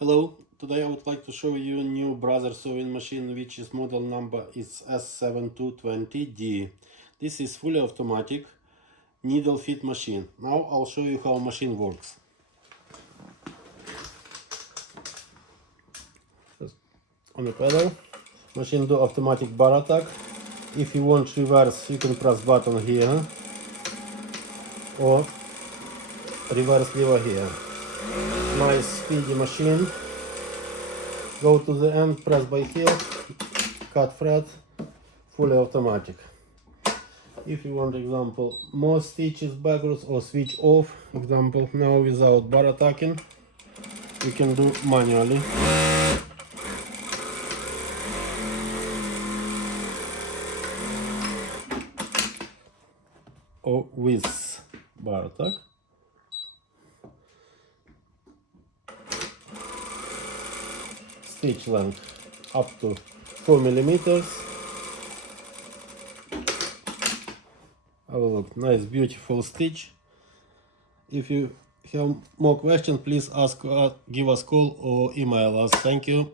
Hello, today I would like to show you a new brother sewing machine which is model number is S7220D. This is fully automatic needle feed machine. Now I'll show you how machine works. Just on the pedal, machine do automatic bar attack. If you want reverse, you can press button here or reverse lever here. Nice speedy machine. Go to the end, press by heel, cut thread, fully automatic. If you want example more stitches backwards or switch off, example now without bar attacking, you can do manually. Or with bar attack. Stitch length up to 4 millimeters. Have a look, nice beautiful stitch. If you have more questions, please give us call or email us. Thank you.